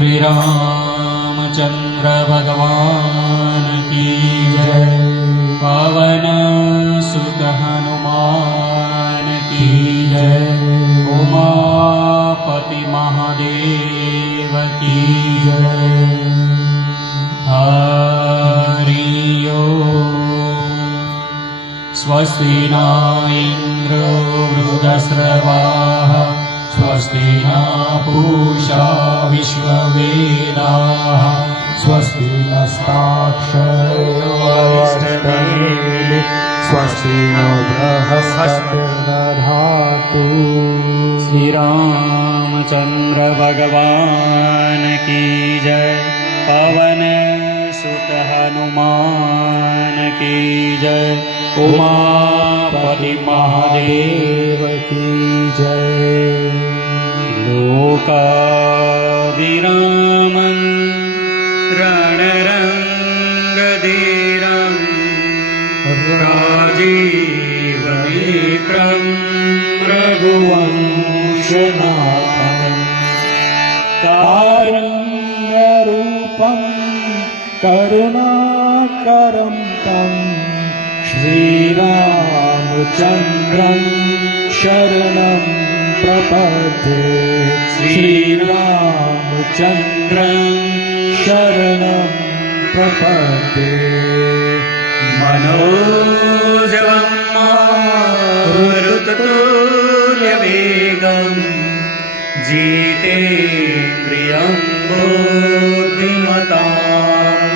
श्री रामचंद्र भगवान की जय। पवन सुत हनुमान की जय। उमापति महादेव की जय। हरि ओम। स्वस्ति न इंद्रो वृद्धश्रवाः स्वस्ति न पूषा विश्ववेदाः स्वस्ति नस्ताक्षरो अरिष्टनेमिः स्वस्ति नो बृहस्पतिर्दधातु। श्री रामचंद्र भगवान की जय। पवन सुत हनुमान की जय। उमापति महादेव की जय। लोकाभिरामं रणरङ्गधीरं राजीवनेत्रं रघुवंशनाथं कारुण्यरूपं करुणाकरं तं श्रीरामचन्द्रं शरणं प्रपद्ये। श्रीरामचन्द्रं शरणं प्रपद्ये। मनोजवं मारुततुल्यवेगं जितेन्द्रियं बुद्धिमतां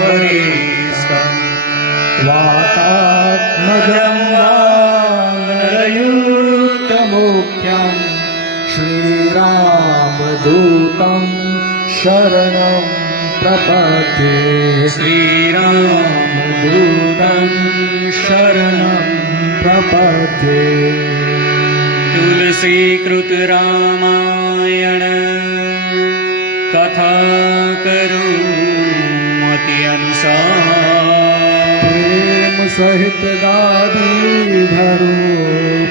वरिष्ठं वातात्मजं वानरयूथमुख्यं श्रीरामदूतं शरणं प्रपद्ये। श्रीरामदूतं शरणं प्रपद्ये। तुलसीकृत रामायण कथा करुमति अनुसार प्रेम सहित गादी धरो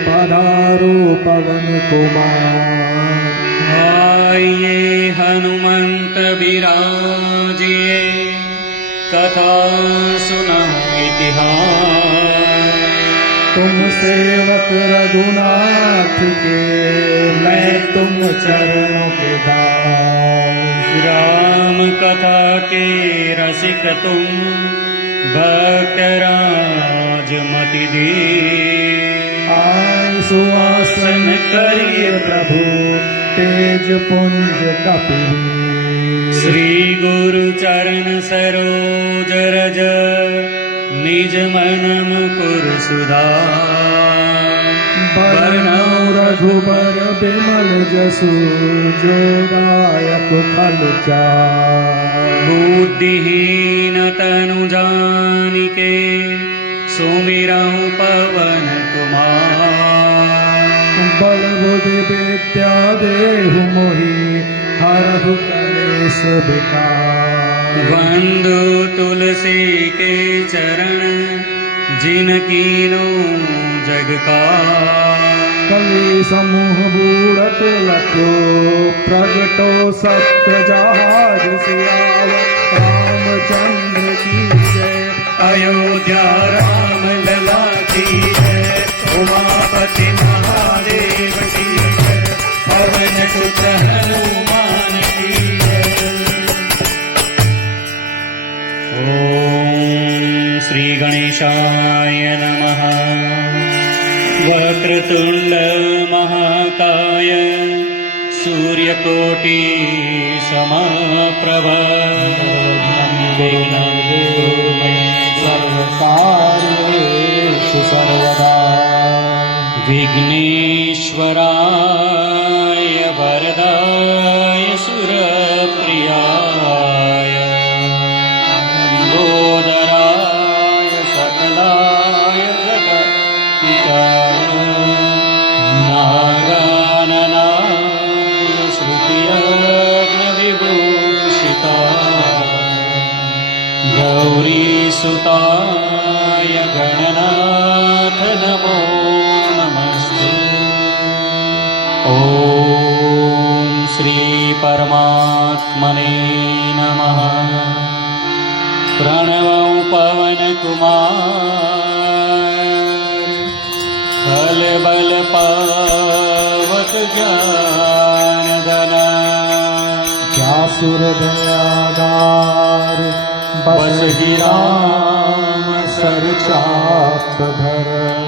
पधारो पवन कुमार। आइए हनुमंत बिराजिए कथा सुना इतिहास। तुम सेवक रघुनाथ के मैं तुम चरणों के दास। राम कथा के रसिक तुम भक्त राजमति दे। आय सुहासन करिए प्रभु तेज पुंज कपिली। श्री गुरु चरण सरोज रज निज मन मुकुर सुधार। बरनौ रघुबर बिमल जसु जो दायक फल चार। बुद्धिहीन तनु जानिके सुमिरहु पवन कुमार। बल बुद्धि विद्या देहु मोहि हरहु कलेश विकार। वंदो तुलसी के चरण जिनकीनो जग का। कवि समूह बूढ़त लखो प्रगटो सप्त जहाज सियावत रामचंद्र की जय। अयोध्या राम लला की जय। उमापति महादेव की जय। पवन सुत हनुमान की जय। ओम श्री गणेशाय नमः। वक्रतुंड महाकाय सूर्यकोटि समप्रभ। सर्वकार्येषु सर्वदा। विघ्नेश्वराय वरदाय सुरप्रियाय बोधराय सकलाय जगत्पिताय नागाननाय श्रुतियज्ञविभूषिताय गौरीसुताय गणनाथ नमो नमस्ते। ॐ श्री परमात्मने नमः। प्रणवं पवनकुमार खलबल पावक ज्ञानदन। जासुर दयादार बस ही राम सर चाप धर।